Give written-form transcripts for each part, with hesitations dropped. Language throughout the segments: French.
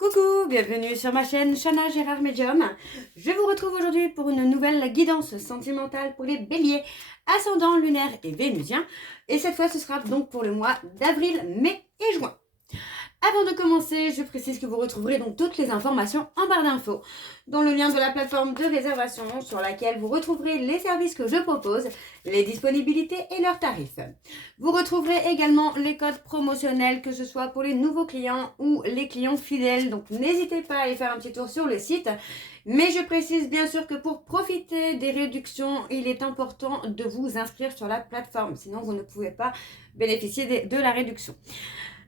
Coucou, bienvenue sur ma chaîne Chana Gérard Medium. Je vous retrouve aujourd'hui pour une nouvelle guidance sentimentale pour les béliers, ascendant lunaire et vénusien. Et cette fois, ce sera donc pour le mois d'avril, mai et juin. Avant de commencer, je précise que vous retrouverez donc toutes les informations en barre d'infos, dont le lien de la plateforme de réservation sur laquelle vous retrouverez les services que je propose, les disponibilités et leurs tarifs. Vous retrouverez également les codes promotionnels, que ce soit pour les nouveaux clients ou les clients fidèles, donc n'hésitez pas à aller faire un petit tour sur le site. Mais je précise bien sûr que pour profiter des réductions, il est important de vous inscrire sur la plateforme, sinon vous ne pouvez pas bénéficier de la réduction.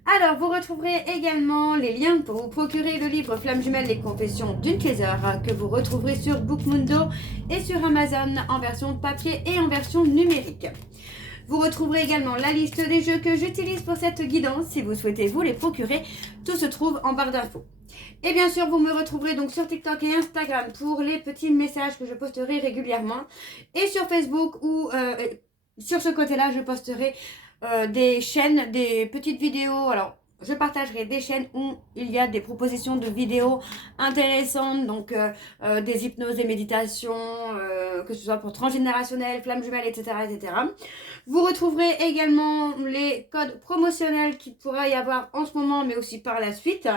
Alors, vous retrouverez également les liens pour vous procurer le livre Flamme jumelle, les confessions d'une Kaiser, que vous retrouverez sur Bookmundo et sur Amazon en version papier et en version numérique. Vous retrouverez également la liste des jeux que j'utilise pour cette guidance si vous souhaitez vous les procurer. Tout se trouve en barre d'infos. Et bien sûr, vous me retrouverez donc sur TikTok et Instagram pour les petits messages que je posterai régulièrement. Et sur Facebook ou sur ce côté-là, je posterai des chaînes, des petites vidéos. Alors, je partagerai des chaînes où il y a des propositions de vidéos intéressantes, donc des hypnoses, des méditations, que ce soit pour transgénérationnel, flamme jumelle, etc., etc. Vous retrouverez également les codes promotionnels qu'il pourrait y avoir en ce moment, mais aussi par la suite.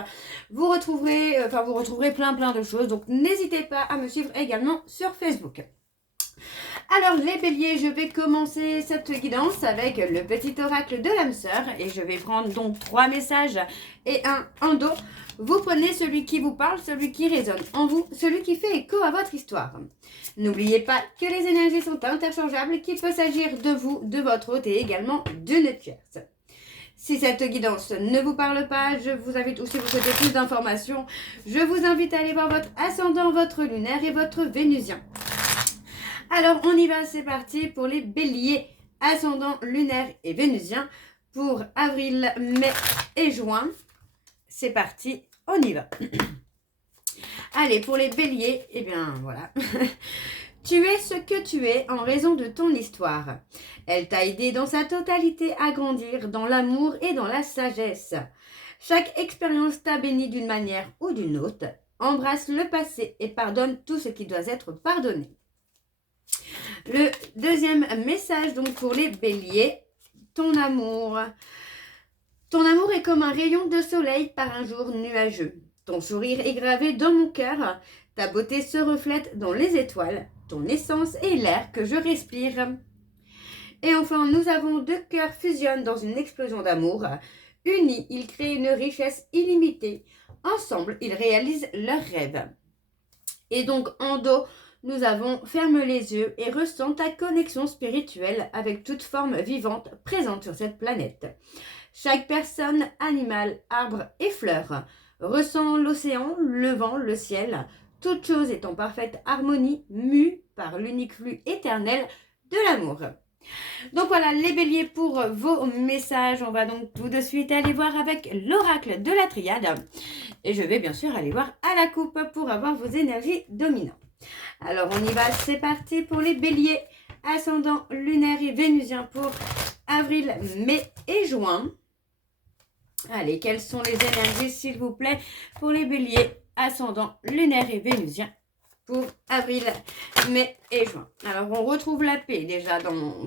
Vous retrouverez plein de choses, donc n'hésitez pas à me suivre également sur Facebook. Alors les béliers, je vais commencer cette guidance avec le petit oracle de l'âme sœur et je vais prendre donc 3 messages et un en dos. Vous prenez celui qui vous parle, celui qui résonne en vous, celui qui fait écho à votre histoire. N'oubliez pas que les énergies sont interchangeables, qu'il peut s'agir de vous, de votre hôte et également d'une tierce. Si cette guidance ne vous parle pas, je vous invite, ou si vous souhaitez plus d'informations, je vous invite à aller voir votre ascendant, votre lunaire et votre vénusien. Alors, on y va, c'est parti pour les béliers, ascendant lunaire et vénusien pour avril, mai et juin. C'est parti, on y va. Allez, pour les béliers, eh bien voilà. Tu es ce que tu es en raison de ton histoire. Elle t'a aidé dans sa totalité à grandir dans l'amour et dans la sagesse. Chaque expérience t'a béni d'une manière ou d'une autre. Embrasse le passé et pardonne tout ce qui doit être pardonné. Le deuxième message donc pour les béliers, ton amour. Ton amour est comme un rayon de soleil par un jour nuageux. Ton sourire est gravé dans mon cœur, ta beauté se reflète dans les étoiles, ton essence est l'air que je respire. Et enfin, nous avons 2 cœurs fusionnent dans une explosion d'amour. Unis, ils créent une richesse illimitée. Ensemble, ils réalisent leurs rêves. Et donc en dos, nous avons ferme les yeux et ressens ta connexion spirituelle avec toute forme vivante présente sur cette planète. Chaque personne, animal, arbre et fleur ressent l'océan, le vent, le ciel, toute chose est en parfaite harmonie, mue par l'unique flux éternel de l'amour. Donc voilà les béliers pour vos messages. On va donc tout de suite aller voir avec l'oracle de la triade. Et je vais bien sûr aller voir à la coupe pour avoir vos énergies dominantes. Alors on y va, c'est parti pour les béliers, ascendant lunaire et vénusien pour avril, mai et juin. Allez, quelles sont les énergies s'il vous plaît pour les béliers, ascendant lunaire et vénusien pour avril, mai et juin. Alors on retrouve la paix déjà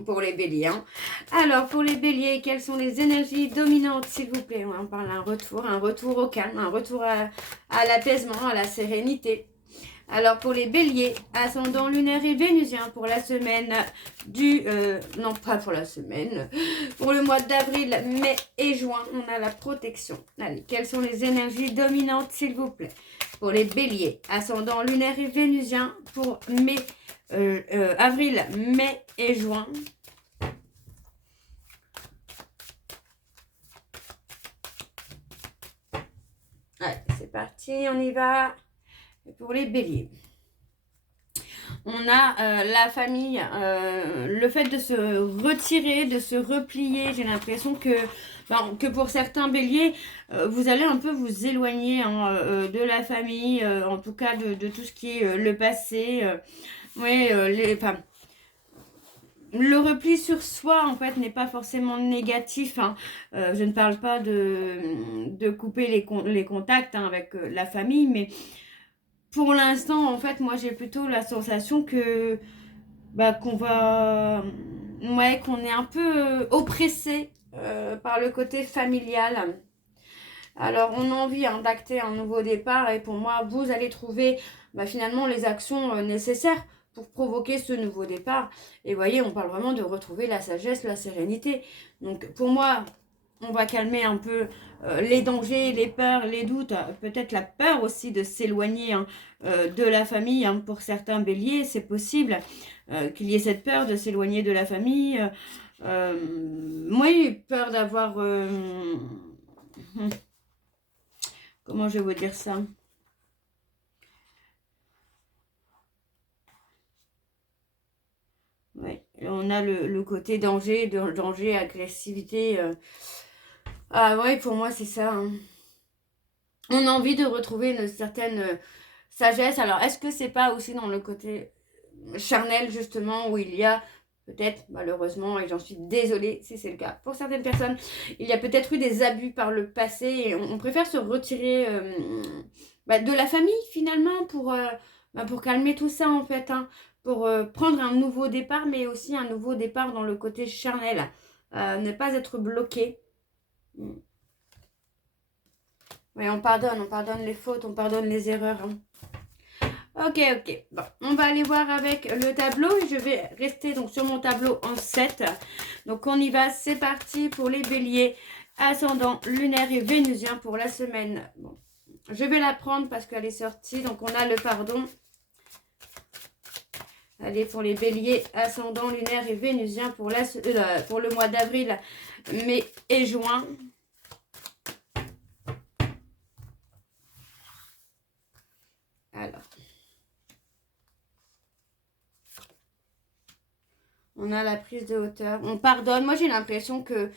pour les béliers. Hein. Alors pour les béliers, quelles sont les énergies dominantes s'il vous plaît? On parle d'un retour au calme, un retour à l'apaisement, à la sérénité. Alors pour les béliers, ascendant lunaire et vénusien pour la semaine non pas pour la semaine, pour le mois d'avril, mai et juin, on a la protection. Allez, quelles sont les énergies dominantes s'il vous plaît? Pour les béliers, ascendant lunaire et vénusien pour avril, mai et juin. Allez, c'est parti, on y va. Pour les béliers, on a la famille, le fait de se retirer, de se replier. J'ai l'impression que pour certains béliers, vous allez un peu vous éloigner de la famille, en tout cas de tout ce qui est le passé. le repli sur soi, en fait, n'est pas forcément négatif, hein. Je ne parle pas de couper les contacts, hein, avec la famille, mais pour l'instant, en fait, moi, j'ai plutôt la sensation que bah, qu'on va... Ouais, qu'on est un peu oppressé par le côté familial. Alors, on a envie, hein, d'acter un nouveau départ et pour moi, vous allez trouver bah, finalement les actions nécessaires pour provoquer ce nouveau départ. Et vous voyez, on parle vraiment de retrouver la sagesse, la sérénité. Donc, pour moi, on va calmer un peu les dangers, les peurs, les doutes, peut-être la peur aussi de s'éloigner, hein, de la famille, hein. Pour certains béliers, c'est possible qu'il y ait cette peur de s'éloigner de la famille. Oui, peur d'avoir... comment je vais vous dire ça? Ouais, on a le côté danger, danger, agressivité. Ah ouais, pour moi, c'est ça, hein. On a envie de retrouver une certaine sagesse. Alors, est-ce que c'est pas aussi dans le côté charnel, justement, où il y a peut-être, malheureusement, et j'en suis désolée si c'est le cas pour certaines personnes, il y a peut-être eu des abus par le passé et on préfère se retirer bah, de la famille, finalement, pour calmer tout ça, en fait, hein, pour prendre un nouveau départ, mais aussi un nouveau départ dans le côté charnel. Ne pas être bloqué. Oui, on pardonne les fautes, on pardonne les erreurs, hein. Ok, ok. Bon, on va aller voir avec le tableau. Je vais rester donc sur mon tableau en 7. Donc, on y va. C'est parti pour les béliers, ascendant, lunaire et vénusien pour la semaine. Bon, je vais la prendre parce qu'elle est sortie. Donc, on a le pardon. Allez, pour les béliers, ascendant, lunaire et vénusien pour le mois d'avril, mai et juin. Alors. On a la prise de hauteur. On pardonne. Moi, j'ai l'impression que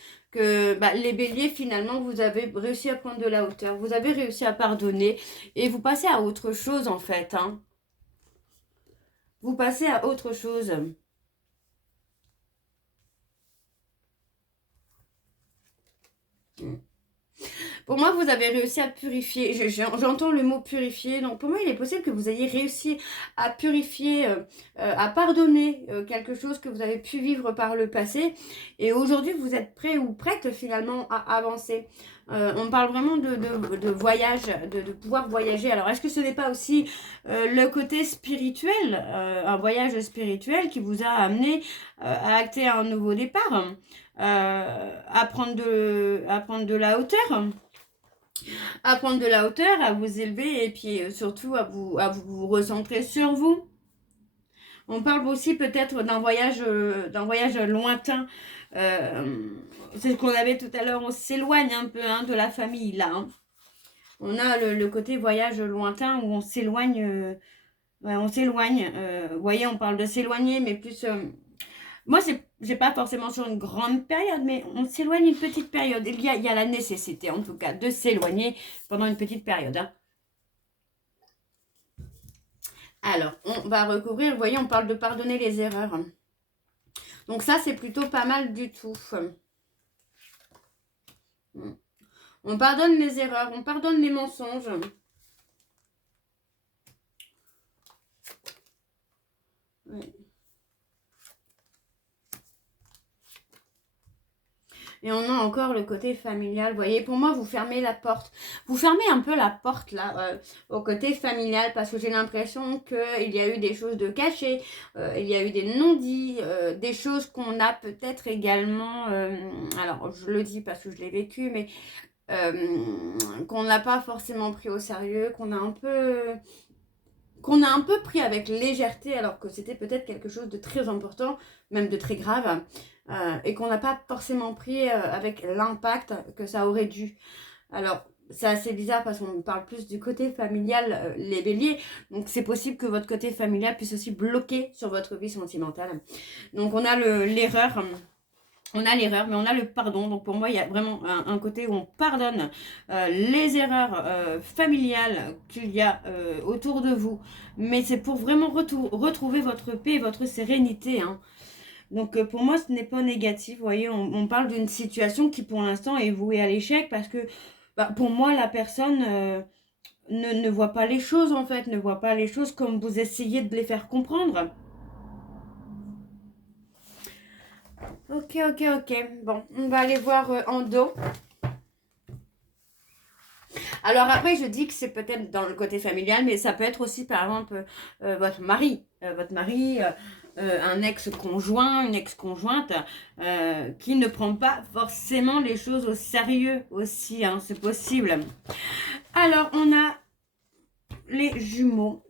bah, les béliers, finalement, vous avez réussi à prendre de la hauteur. Vous avez réussi à pardonner. Et vous passez à autre chose, en fait, hein. Vous passez à autre chose. Pour moi, vous avez réussi à purifier. J'entends le mot purifier. Donc, pour moi, il est possible que vous ayez réussi à purifier, à pardonner quelque chose que vous avez pu vivre par le passé. Et aujourd'hui, vous êtes prêt ou prête finalement à avancer. On parle vraiment de voyage, de pouvoir voyager. Alors, est-ce que ce n'est pas aussi le côté spirituel, un voyage spirituel qui vous a amené à acter un nouveau départ, à prendre de la hauteur, à vous élever et puis surtout à vous recentrer sur vous. On parle aussi peut-être d'un voyage lointain. C'est ce qu'on avait tout à l'heure, on s'éloigne un peu, hein, de la famille là, hein. On a le côté voyage lointain où on s'éloigne. On s'éloigne. Vous voyez, on parle de s'éloigner, mais plus... moi, j'ai pas forcément sur une grande période, mais on s'éloigne une petite période. Il y a la nécessité, en tout cas, de s'éloigner pendant une petite période, hein. Alors, on va recouvrir. Vous voyez, on parle de pardonner les erreurs. Donc ça, c'est plutôt pas mal du tout. On pardonne les erreurs, on pardonne les mensonges. Oui. Et on a encore le côté familial. Vous voyez, pour moi, vous fermez la porte. Vous fermez un peu la porte, là, au côté familial, parce que j'ai l'impression qu'il y a eu des choses de cachées, il y a eu des non-dits, des choses qu'on a peut-être également... alors, je le dis parce que je l'ai vécu, mais qu'on n'a pas forcément pris au sérieux, qu'on a un peu pris avec légèreté, alors que c'était peut-être quelque chose de très important, même de très grave, et qu'on n'a pas forcément pris avec l'impact que ça aurait dû. Alors, c'est assez bizarre parce qu'on parle plus du côté familial, les béliers, donc c'est possible que votre côté familial puisse aussi bloquer sur votre vie sentimentale. Donc, on a l'erreur. On a l'erreur, mais on a le pardon. Donc pour moi, il y a vraiment un côté où on pardonne les erreurs familiales qu'il y a autour de vous. Mais c'est pour vraiment retrouver votre paix et votre sérénité, hein. Donc pour moi, ce n'est pas négatif. Vous voyez, on parle d'une situation qui pour l'instant est vouée à l'échec parce que pour moi, la personne ne voit pas les choses en fait, ne voit pas les choses comme vous essayez de les faire comprendre. Ok, ok, ok. Bon, on va aller voir en dos. Alors après, je dis que c'est peut-être dans le côté familial, mais ça peut être aussi, par exemple, votre mari. Un ex-conjoint, une ex-conjointe qui ne prend pas forcément les choses au sérieux aussi, hein, c'est possible. Alors, on a les jumeaux.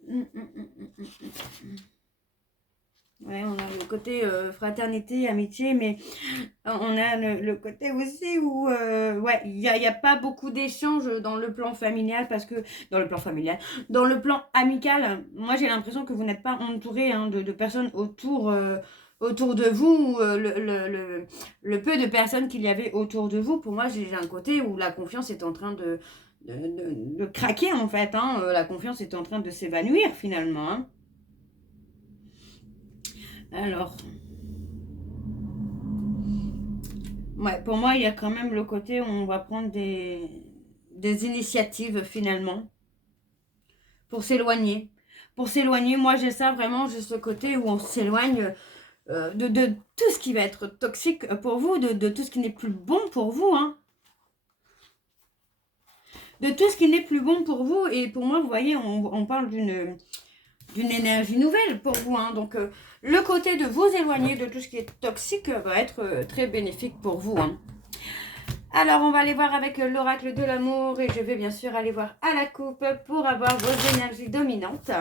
Ouais, on a le côté fraternité, amitié, mais on a le côté aussi où ouais, il y a pas beaucoup d'échanges dans le plan familial parce que dans le plan amical, moi j'ai l'impression que vous n'êtes pas entouré hein, de personnes autour de vous, le peu de personnes qu'il y avait autour de vous. Pour moi, j'ai un côté où la confiance est en train de craquer en fait. Hein. La confiance est en train de s'évanouir finalement. Hein. Alors, ouais, pour moi, il y a quand même le côté où on va prendre des initiatives finalement pour s'éloigner. Pour s'éloigner, moi j'ai ça vraiment, j'ai ce côté où on s'éloigne de tout ce qui va être toxique pour vous, de tout ce qui n'est plus bon pour vous. Hein. De tout ce qui n'est plus bon pour vous. Et pour moi, vous voyez, on parle d'une énergie nouvelle pour vous. Hein. Donc, le côté de vous éloigner de tout ce qui est toxique va être très bénéfique pour vous. Hein. Alors, on va aller voir avec l'oracle de l'amour et je vais bien sûr aller voir à la coupe pour avoir vos énergies dominantes.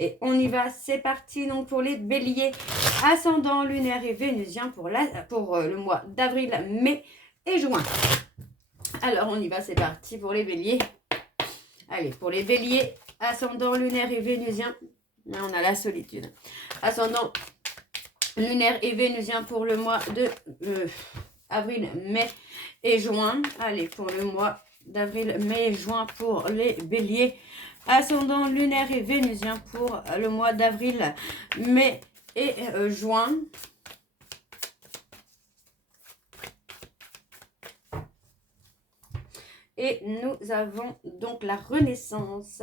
Et on y va, c'est parti donc pour les béliers, ascendant lunaire et vénusien pour le mois d'avril, mai et juin. Alors, on y va, c'est parti pour les béliers. Allez, pour les béliers, ascendant lunaire et vénusien. Là, on a la solitude. Ascendant lunaire et vénusien pour le mois de avril, mai et juin. Allez, pour le mois d'avril, mai et juin pour les béliers. Ascendant lunaire et vénusien pour le mois d'avril, mai et juin. Et nous avons donc la renaissance.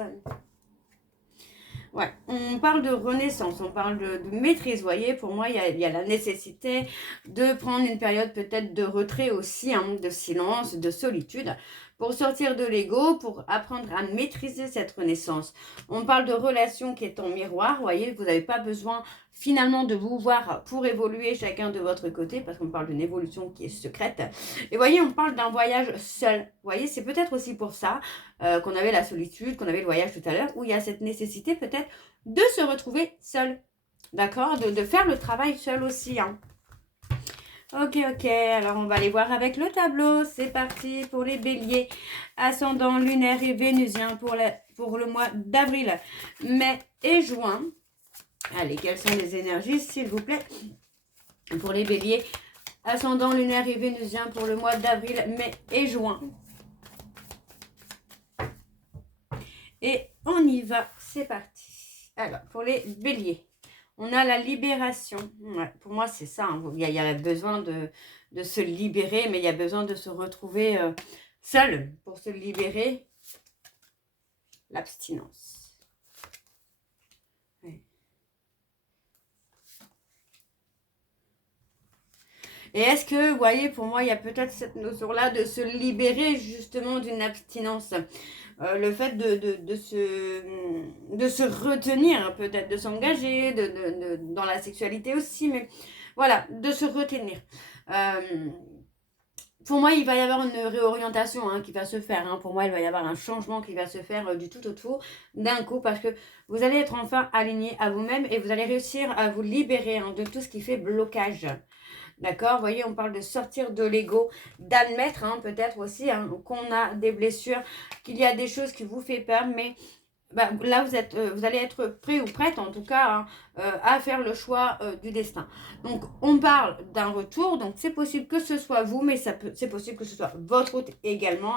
Ouais, on parle de renaissance, on parle de maîtrise, vous voyez, pour moi, il y a la nécessité de prendre une période peut-être de retrait aussi, hein, de silence, de solitude, pour sortir de l'ego, pour apprendre à maîtriser cette renaissance. On parle de relation qui est en miroir, vous voyez, vous n'avez pas besoin finalement de vous voir pour évoluer chacun de votre côté, parce qu'on parle d'une évolution qui est secrète. Et vous voyez, on parle d'un voyage seul, vous voyez, c'est peut-être aussi pour ça qu'on avait la solitude, qu'on avait le voyage tout à l'heure, où il y a cette nécessité peut-être de se retrouver seul, d'accord, de faire le travail seul aussi, hein. Ok, ok, alors on va aller voir avec le tableau, c'est parti pour les béliers, ascendant lunaire et vénusien pour le mois d'avril, mai et juin. Allez, quelles sont les énergies, s'il vous plaît, pour les béliers, ascendant lunaire et vénusien pour le mois d'avril, mai et juin. Et on y va, c'est parti. Alors, pour les béliers, on a la libération. Ouais, pour moi, c'est ça. Hein. Il y a besoin de se libérer, mais il y a besoin de se retrouver seul pour se libérer. L'abstinence. Et est-ce que, vous voyez, pour moi, il y a peut-être cette notion-là de se libérer justement d'une abstinence. Le fait de se retenir, peut-être de s'engager, dans la sexualité aussi, mais voilà, de se retenir. Pour moi, il va y avoir une réorientation hein, qui va se faire. Hein. Pour moi, il va y avoir un changement qui va se faire du tout autour d'un coup parce que vous allez être enfin aligné à vous-même et vous allez réussir à vous libérer hein, de tout ce qui fait blocage. D'accord, vous voyez, on parle de sortir de l'ego, d'admettre hein, peut-être aussi hein, qu'on a des blessures, qu'il y a des choses qui vous font peur, mais là, vous allez être prêt ou prête, en tout cas, hein, à faire le choix du destin. Donc, on parle d'un retour, donc c'est possible que ce soit vous, mais c'est possible que ce soit votre hôte également,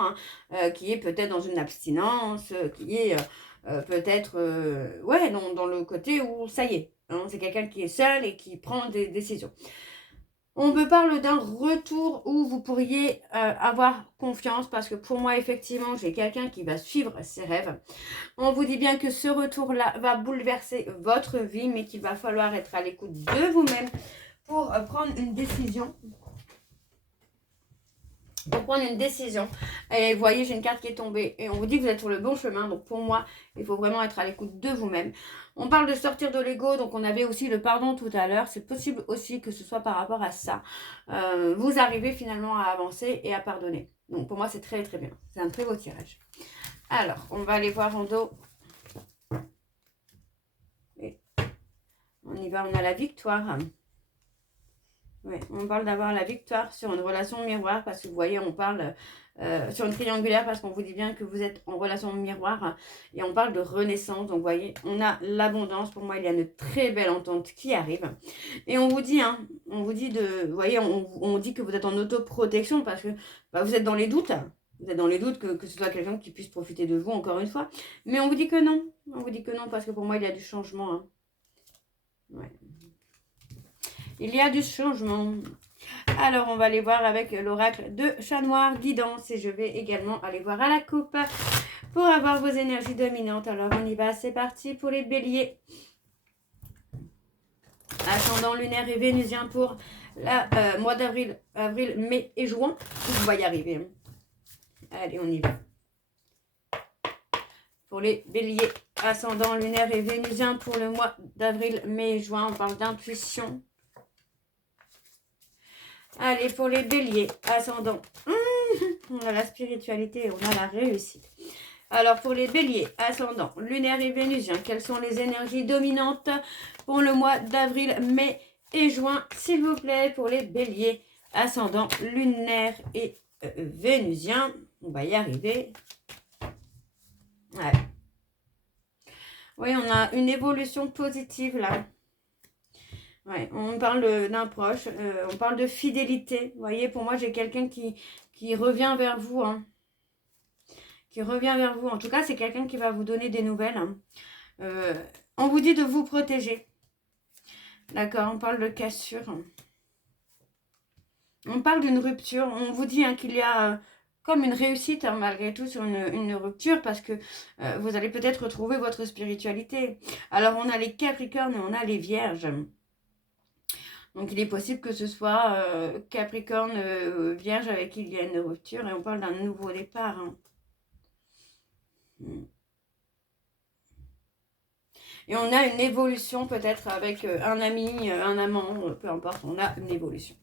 hein, qui est peut-être dans une abstinence, qui est peut-être, ouais, dans le côté où ça y est, hein, c'est quelqu'un qui est seul et qui prend des décisions. On me parle d'un retour où vous pourriez avoir confiance parce que pour moi, effectivement, j'ai quelqu'un qui va suivre ses rêves. On vous dit bien que ce retour-là va bouleverser votre vie, mais qu'il va falloir être à l'écoute de vous-même pour prendre une décision. Et vous voyez, j'ai une carte qui est tombée et on vous dit que vous êtes sur le bon chemin. Donc pour moi, il faut vraiment être à l'écoute de vous-même. On parle de sortir de l'ego, donc on avait aussi le pardon tout à l'heure. C'est possible aussi que ce soit par rapport à ça. Vous arrivez finalement à avancer et à pardonner. Donc pour moi, c'est très très bien. C'est un très beau tirage. Alors, on va aller voir en dos. Et on y va, on a la victoire. Ouais, on parle d'avoir la victoire sur une relation miroir parce que vous voyez, on parle sur une triangulaire parce qu'on vous dit bien que vous êtes en relation miroir et on parle de renaissance. Donc, vous voyez, on a l'abondance. Pour moi, il y a une très belle entente qui arrive. Et on vous dit, vous voyez, on dit que vous êtes en autoprotection parce que vous êtes dans les doutes. Vous êtes dans les doutes que ce soit quelqu'un qui puisse profiter de vous, encore une fois. Mais on vous dit que non. On vous dit que non parce que pour moi, il y a du changement. Ouais. Il y a du changement. Alors, on va aller voir avec l'oracle de Chat Noir, guidance. Et je vais également aller voir à la coupe pour avoir vos énergies dominantes. Alors, on y va. C'est parti pour les béliers. Ascendant lunaire et vénusien pour le mois d'avril, mai et juin. On va y arriver. Allez, on y va. Pour les béliers, ascendant lunaire et vénusien pour le mois d'avril, mai et juin. On parle d'intuition. Allez, pour les béliers, ascendant, on a la spiritualité et on a la réussite. Alors, pour les béliers, ascendant, lunaire et vénusien, quelles sont les énergies dominantes pour le mois d'avril, mai et juin, s'il vous plaît, pour les béliers, ascendant, lunaire et vénusien. On va y arriver. Ouais. Oui, on a une évolution positive là. Ouais, on parle d'un proche, on parle de fidélité. Vous voyez, pour moi, j'ai quelqu'un qui revient vers vous. Qui revient vers vous. En tout cas, c'est quelqu'un qui va vous donner des nouvelles. On vous dit de vous protéger. D'accord, on parle de cassure. On parle d'une rupture. On vous dit qu'il y a comme une réussite malgré tout sur une rupture parce que vous allez peut-être retrouver votre spiritualité. Alors, on a les Capricornes et on a les Vierges. Donc, il est possible que ce soit Capricorne, Vierge avec qui il y a une rupture et on parle d'un nouveau départ. Et on a une évolution peut-être avec un ami, un amant, peu importe, on a une évolution.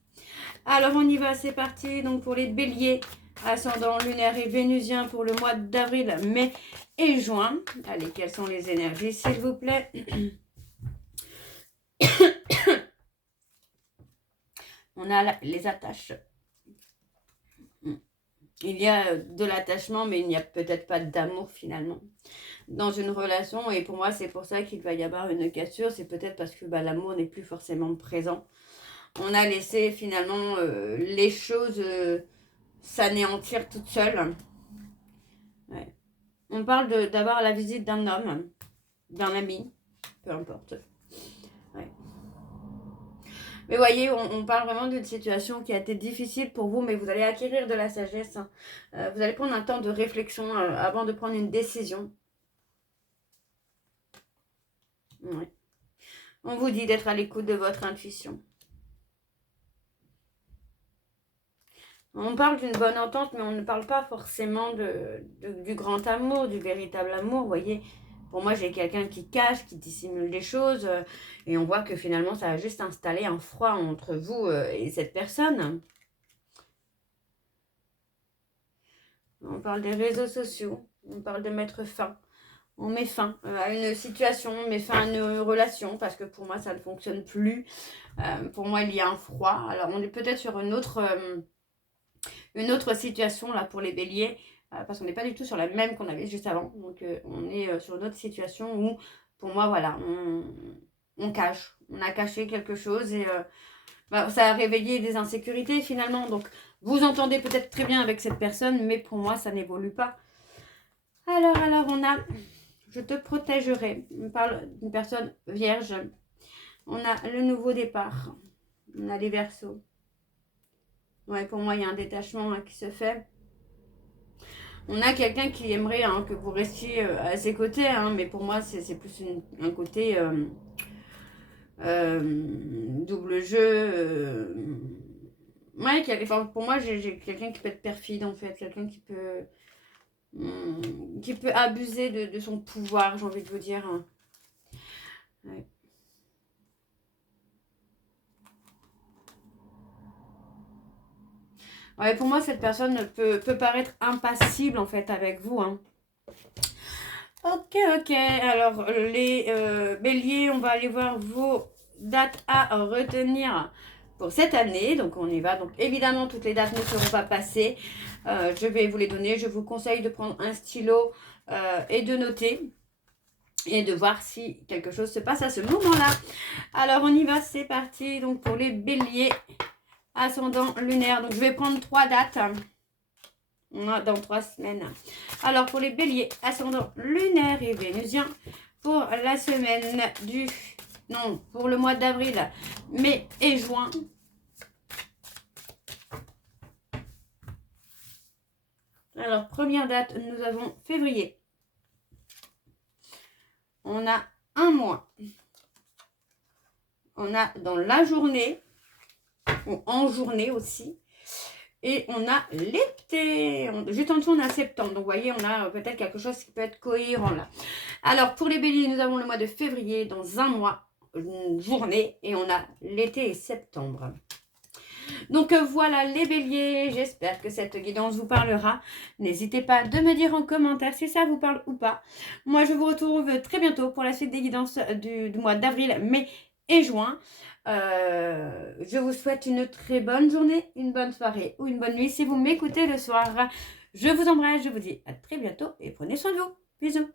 Alors, on y va, c'est parti. Donc, pour les béliers, ascendant lunaire et vénusien pour le mois d'avril, mai et juin. Allez, quelles sont les énergies, s'il vous plaît? On a les attaches. Il y a de l'attachement, mais il n'y a peut-être pas d'amour finalement dans une relation. Et pour moi, c'est pour ça qu'il va y avoir une cassure. C'est peut-être parce que l'amour n'est plus forcément présent. On a laissé finalement les choses s'anéantir toutes seules. Ouais. On parle d'avoir la visite d'un homme, d'un ami, peu importe. Ouais. Mais voyez, on parle vraiment d'une situation qui a été difficile pour vous, mais vous allez acquérir de la sagesse. Vous allez prendre un temps de réflexion avant de prendre une décision. Ouais. On vous dit d'être à l'écoute de votre intuition. On parle d'une bonne entente, mais on ne parle pas forcément du grand amour, du véritable amour. Vous voyez, pour moi, j'ai quelqu'un qui cache, qui dissimule les choses. Et on voit que finalement, ça a juste installé un froid entre vous et cette personne. On parle des réseaux sociaux. On parle de mettre fin. On met fin à une situation, on met fin à une relation parce que pour moi, ça ne fonctionne plus. Pour moi, il y a un froid. Alors, on est peut-être sur une autre situation là pour les béliers parce qu'on n'est pas du tout sur la même qu'on avait juste avant. Donc, on est sur une autre situation où, pour moi, voilà, on cache. On a caché quelque chose et ça a réveillé des insécurités finalement. Donc, vous entendez peut-être très bien avec cette personne, mais pour moi, ça n'évolue pas. Alors, on a... Je te protégerai. On parle d'une personne vierge. On a le nouveau départ. On a les Verseaux. Ouais, pour moi, il y a un détachement hein, qui se fait. On a quelqu'un qui aimerait hein, que vous restiez à ses côtés, hein, mais pour moi, c'est plus un côté double jeu. Ouais, enfin, pour moi, j'ai quelqu'un qui peut être perfide, en fait. Quelqu'un qui peut abuser de son pouvoir, j'ai envie de vous dire. Ouais. Ouais, pour moi, cette personne peut paraître impassible, en fait, avec vous. Hein. Ok, ok. Alors, les béliers, on va aller voir vos dates à retenir pour cette année. Donc, on y va. Donc, évidemment, toutes les dates ne seront pas passées. Je vais vous les donner. Je vous conseille de prendre un stylo et de noter. Et de voir si quelque chose se passe à ce moment-là. Alors, on y va. C'est parti. Donc, pour les béliers, ascendant lunaire. Donc, je vais prendre 3 dates. Dans 3 semaines. Alors, pour les béliers, ascendant lunaire et vénusien, pour la semaine du... Non, pour le mois d'avril, mai et juin. Alors, première date, nous avons février. On a un mois. On a dans la journée, ou en journée aussi. Et on a l'été. Juste en dessous, on a septembre. Donc, vous voyez, on a peut-être quelque chose qui peut être cohérent là. Alors, pour les béliers, nous avons le mois de février dans un mois, une journée. Et on a l'été et septembre. Donc, voilà les béliers. J'espère que cette guidance vous parlera. N'hésitez pas de me dire en commentaire si ça vous parle ou pas. Moi, je vous retrouve très bientôt pour la suite des guidances du mois d'avril, mai et juin. Je vous souhaite une très bonne journée, une bonne soirée ou une bonne nuit si vous m'écoutez le soir. Je vous embrasse, je vous dis à très bientôt et prenez soin de vous. Bisous.